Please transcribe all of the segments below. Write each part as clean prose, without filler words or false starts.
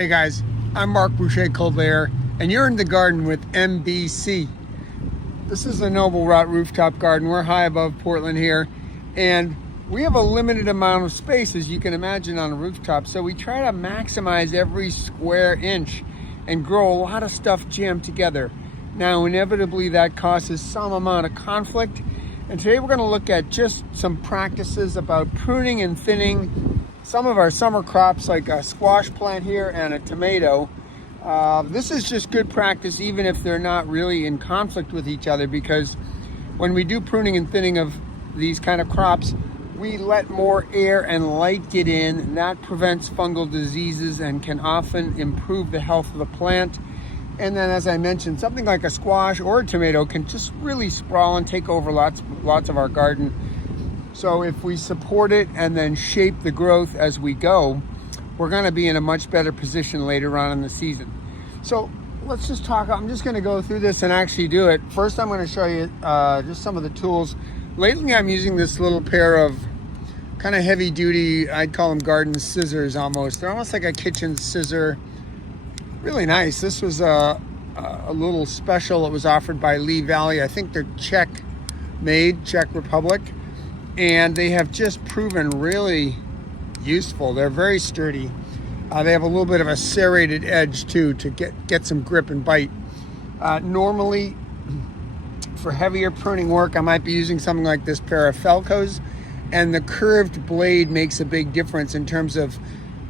Hey guys, I'm Marc Colbert, and you're in the garden with MBC. This is a noble rot rooftop garden. We're high above Portland here, and we have a limited amount of space, as you can imagine, on a rooftop. So we try to maximize every square inch and grow a lot of stuff jammed together. Now, inevitably, that causes some amount of conflict. And today we're going to look at just some practices about pruning and thinning some of our summer crops, like a squash plant here and a tomato. This is just good practice, even if they're not really in conflict with each other, because when we do pruning and thinning of these kind of crops, we let more air and light get in, and that prevents fungal diseases and can often improve the health of the plant. And then, as I mentioned, something like a squash or a tomato can just really sprawl and take over lots of our garden. So if we support it and then shape the growth as we go, we're going to be in a much better position later on in the season. So let's just talk. I'm just going to go through this and actually do it. First, I'm going to show you just some of the tools. Lately, I'm using this little pair of kind of heavy duty, I'd call them garden scissors almost. They're almost like a kitchen scissor. Really nice. This was a little special. It was offered by Lee Valley. I think they're Czech made, Czech Republic. And they have just proven really useful. They're very sturdy. They have a little bit of a serrated edge too to get some grip and bite. Normally, for heavier pruning work, I might be using something like this pair of Felcos, and the curved blade makes a big difference in terms of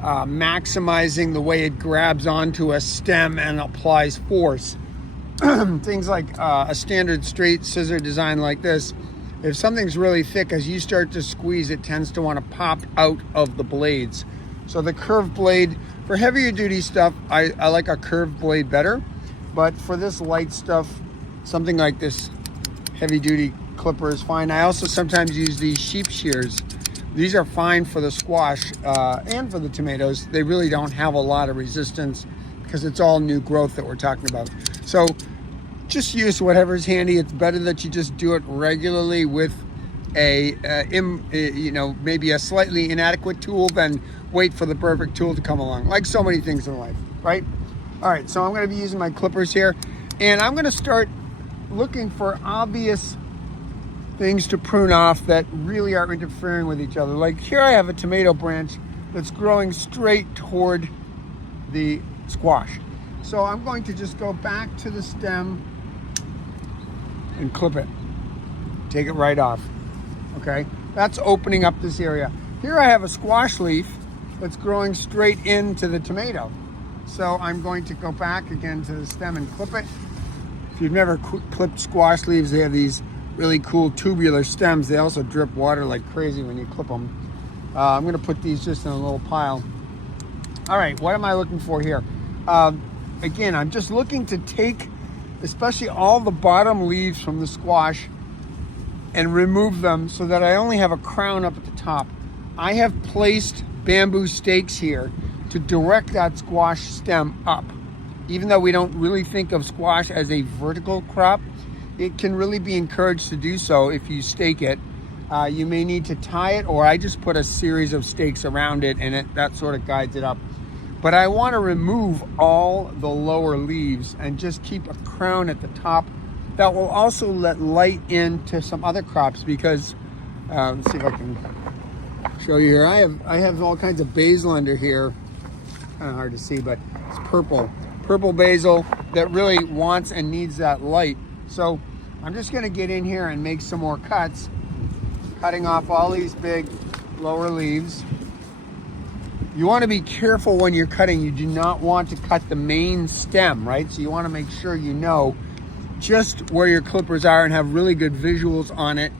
maximizing the way it grabs onto a stem and applies force. Things like a standard straight scissor design like this, if something's really thick, as you start to squeeze, it tends to want to pop out of the blades. So the curved blade, for heavier duty stuff, I like a curved blade better. But for this light stuff, something like this heavy duty clipper is fine. I also sometimes use these sheep shears. These are fine for the squash and for the tomatoes. They really don't have a lot of resistance because it's all new growth that we're talking about. So just use whatever's handy. It's better that you just do it regularly with maybe a slightly inadequate tool than wait for the perfect tool to come along, like so many things in life, right? All right, so I'm going to be using my clippers here, and I'm going to start looking for obvious things to prune off that really are interfering with each other. Like here I have a tomato branch that's growing straight toward the squash. So I'm going to just go back to the stem and clip it. Take it right off. Okay, that's opening up this area. Here I have a squash leaf that's growing straight into the tomato. So I'm going to go back again to the stem and clip it. If you've never clipped squash leaves, they have these really cool tubular stems. They also drip water like crazy when you clip them. I'm going to put these just in a little pile. All right, what am I looking for here? Again, I'm just looking to take especially all the bottom leaves from the squash and remove them so that I only have a crown up at the top. I have placed bamboo stakes here to direct that squash stem up. Even though we don't really think of squash as a vertical crop, it can really be encouraged to do so if you stake it. You may need to tie it, or I just put a series of stakes around it, and that sort of guides it up. But I want to remove all the lower leaves and just keep a crown at the top that will also let light into some other crops, because let's see if I can show you here. I have all kinds of basil under here. Kind of hard to see, but it's purple basil that really wants and needs that light. So I'm just going to get in here and make some more cuts, cutting off all these big lower leaves. You want to be careful when you're cutting. You do not want to cut the main stem, right? So you want to make sure you know just where your clippers are and have really good visuals on it,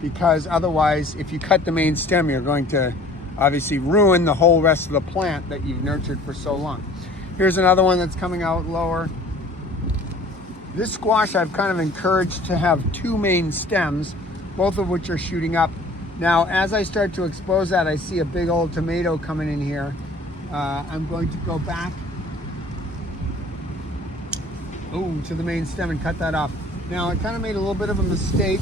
because otherwise, if you cut the main stem, you're going to obviously ruin the whole rest of the plant that you've nurtured for so long. Here's another one that's coming out lower. This squash I've kind of encouraged to have two main stems, both of which are shooting up. Now, as I start to expose that, I see a big old tomato coming in here. I'm going to go back to the main stem and cut that off. Now, I kind of made a little bit of a mistake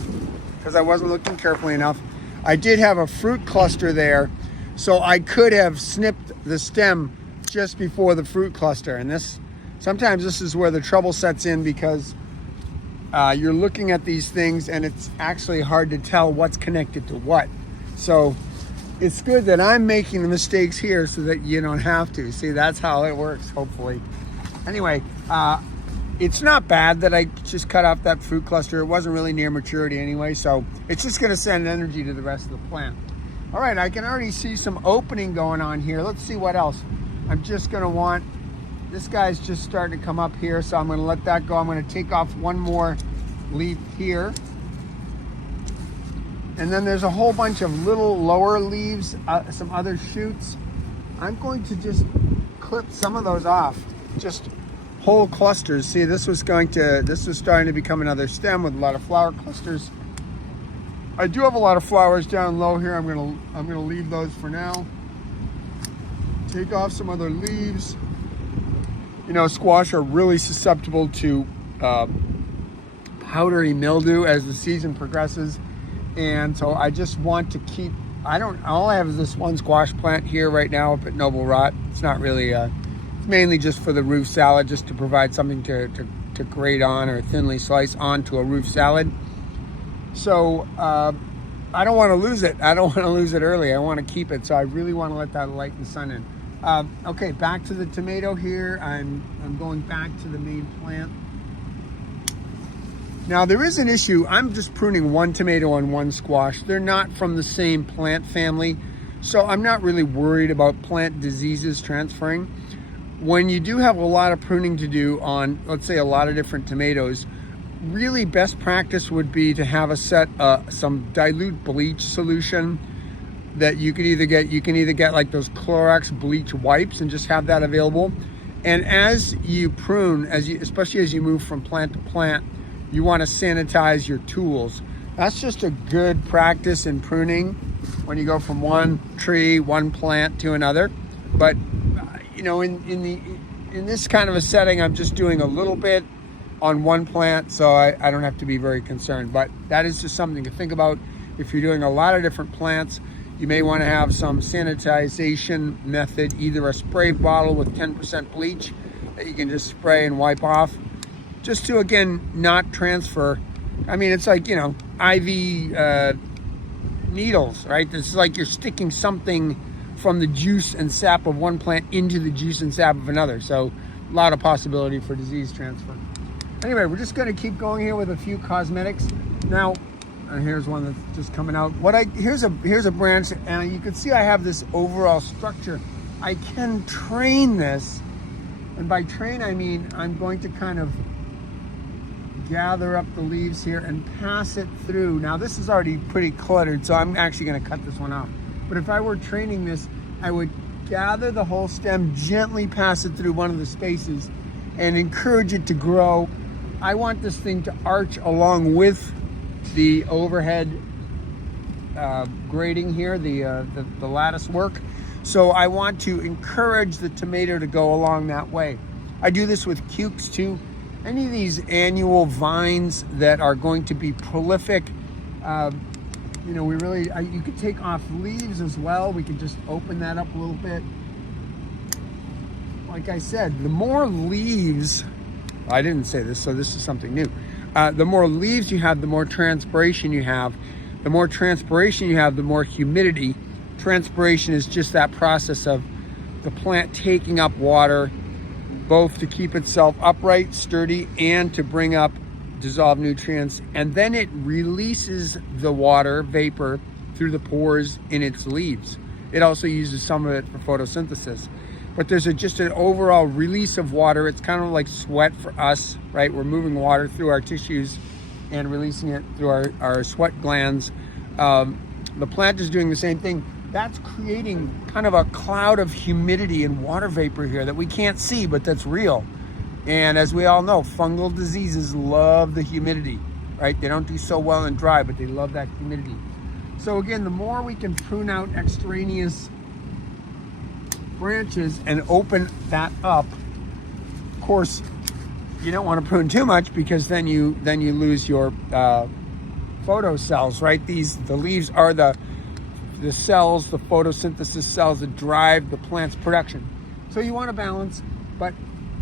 because I wasn't looking carefully enough. I did have a fruit cluster there, so I could have snipped the stem just before the fruit cluster. And sometimes this is where the trouble sets in, because you're looking at these things and it's actually hard to tell what's connected to what. So it's good that I'm making the mistakes here so that you don't have to. See, that's how it works, hopefully. Anyway, it's not bad that I just cut off that fruit cluster. It wasn't really near maturity anyway, so it's just gonna send energy to the rest of the plant. All right, I can already see some opening going on here. Let's see what else. I'm just gonna want, this guy's just starting to come up here, so I'm gonna let that go. I'm gonna take off one more leaf here. And then there's a whole bunch of little lower leaves, some other shoots. I'm going to just clip some of those off, just whole clusters. See, this was starting to become another stem with a lot of flower clusters. I do have a lot of flowers down low here. I'm gonna leave those for now. Take off some other leaves. You know, squash are really susceptible to powdery mildew as the season progresses. And so I just want to keep, all I have is this one squash plant here right now up at Noble Rot. It's not really, it's mainly just for the roof salad, just to provide something to grate on or thinly slice onto a roof salad. So I don't want to lose it. I don't want to lose it early. I want to keep it. So I really want to let that light and sun in. Okay, back to the tomato here. I'm going back to the main plant. Now there is an issue. I'm just pruning one tomato and one squash. They're not from the same plant family, so I'm not really worried about plant diseases transferring. When you do have a lot of pruning to do on, let's say, a lot of different tomatoes, really best practice would be to have some dilute bleach solution that you can either get like those Clorox bleach wipes and just have that available. And as you prune, especially as you move from plant to plant, you want to sanitize your tools. That's just a good practice in pruning when you go from one tree, one plant to another. But you know, in this kind of a setting, I'm just doing a little bit on one plant, so I don't have to be very concerned. But that is just something to think about. If you're doing a lot of different plants, you may want to have some sanitization method, either a spray bottle with 10% bleach that you can just spray and wipe off, just to, again, not transfer. I mean, it's like, you know, IV needles, right? This is like you're sticking something from the juice and sap of one plant into the juice and sap of another. So a lot of possibility for disease transfer. Anyway, we're just going to keep going here with a few cosmetics. Now, here's one that's just coming out. Here's a branch, and you can see I have this overall structure. I can train this, and by train I mean I'm going to kind of gather up the leaves here and pass it through. Now this is already pretty cluttered, so I'm actually going to cut this one off. But if I were training this, I would gather the whole stem, gently pass it through one of the spaces, and encourage it to grow. I want this thing to arch along with the overhead grading here, the lattice work. So I want to encourage the tomato to go along that way. I do this with cukes too. Any of these annual vines that are going to be prolific, you know, you could take off leaves as well. We could just open that up a little bit. Like I said, the more leaves, I didn't say this, so this is something new. The more leaves you have, the more transpiration you have. The more transpiration you have, the more humidity. Transpiration is just that process of the plant taking up water, both to keep itself upright, sturdy, and to bring up dissolved nutrients. And then it releases the water vapor through the pores in its leaves. It also uses some of it for photosynthesis. But there's just an overall release of water. It's kind of like sweat for us, right? We're moving water through our tissues and releasing it through our sweat glands. The plant is doing the same thing. That's creating kind of a cloud of humidity and water vapor here that we can't see, but that's real. And as we all know, fungal diseases love the humidity, right? They don't do so well in dry, but they love that humidity. So again, the more we can prune out extraneous branches and open that up, of course, you don't want to prune too much, because then you lose your photo cells, right? The leaves are the cells, the photosynthesis cells that drive the plant's production. So you want to balance, but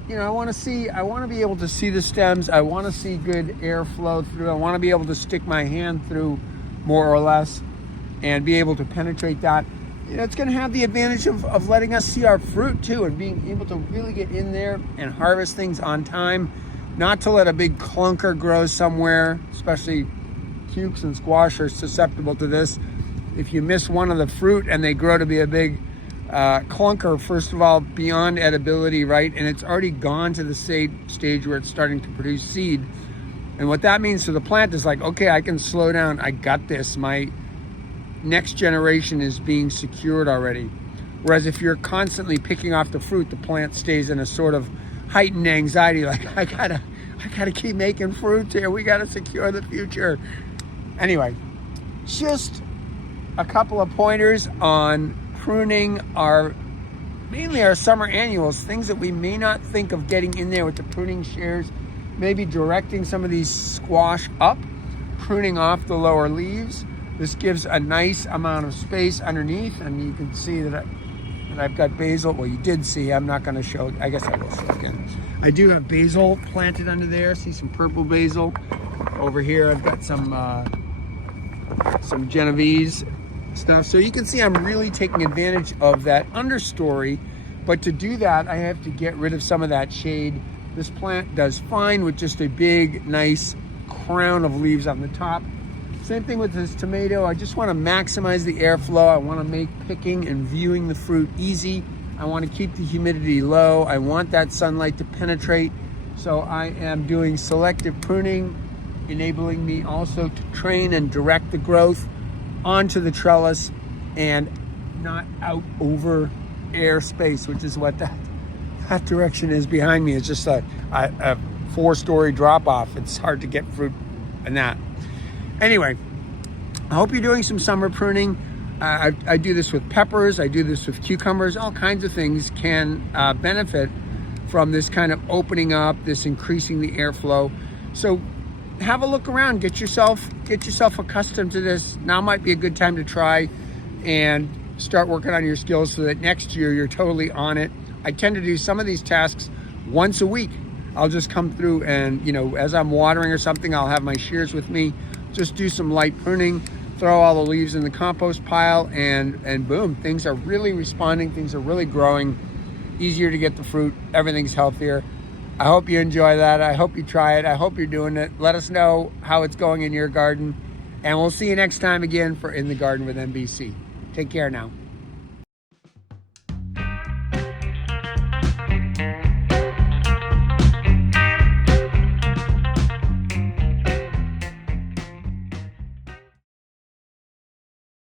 you know, I want to be able to see the stems. I want to see good airflow through. I want to be able to stick my hand through more or less and be able to penetrate that. You know, it's going to have the advantage of letting us see our fruit too, and being able to really get in there and harvest things on time, not to let a big clunker grow somewhere. Especially cukes and squash are susceptible to this. If you miss one of the fruit and they grow to be a big clunker, first of all, beyond edibility, right? And it's already gone to the stage where it's starting to produce seed. And what that means to the plant is like, okay, I can slow down. I got this. My next generation is being secured already. Whereas if you're constantly picking off the fruit, the plant stays in a sort of heightened anxiety, like I gotta keep making fruit here. We gotta secure the future. Anyway, just a couple of pointers on pruning mainly our summer annuals, things that we may not think of getting in there with the pruning shears, maybe directing some of these squash up, pruning off the lower leaves. This gives a nice amount of space underneath, and you can see that I've got basil. Well, you did see, I'm not gonna show, I guess I will show again. I do have basil planted under there. See some purple basil. Over here, I've got some Genovese stuff. So you can see I'm really taking advantage of that understory, but to do that, I have to get rid of some of that shade. This plant does fine with just a big, nice crown of leaves on the top. Same thing with this tomato. I just want to maximize the airflow. I want to make picking and viewing the fruit easy. I want to keep the humidity low. I want that sunlight to penetrate. So I am doing selective pruning, enabling me also to train and direct the growth onto the trellis and not out over air space, which is what that direction is behind me. It's just a 4-story drop off. It's hard to get fruit in that. Anyway, I hope you're doing some summer pruning. I do this with peppers. I do this with cucumbers. All kinds of things can benefit from this kind of opening up, this increasing the airflow. So have a look around, get yourself accustomed to this. Now might be a good time to try and start working on your skills so that next year you're totally on it. I tend to do some of these tasks once a week. I'll just come through and, you know, as I'm watering or something, I'll have my shears with me, just do some light pruning, throw all the leaves in the compost pile, and boom, things are really responding, things are really growing, easier to get the fruit, everything's healthier. I hope you enjoy that. I hope you try it. I hope you're doing it. Let us know how it's going in your garden. And we'll see you next time again for In the Garden with MBC. Take care now.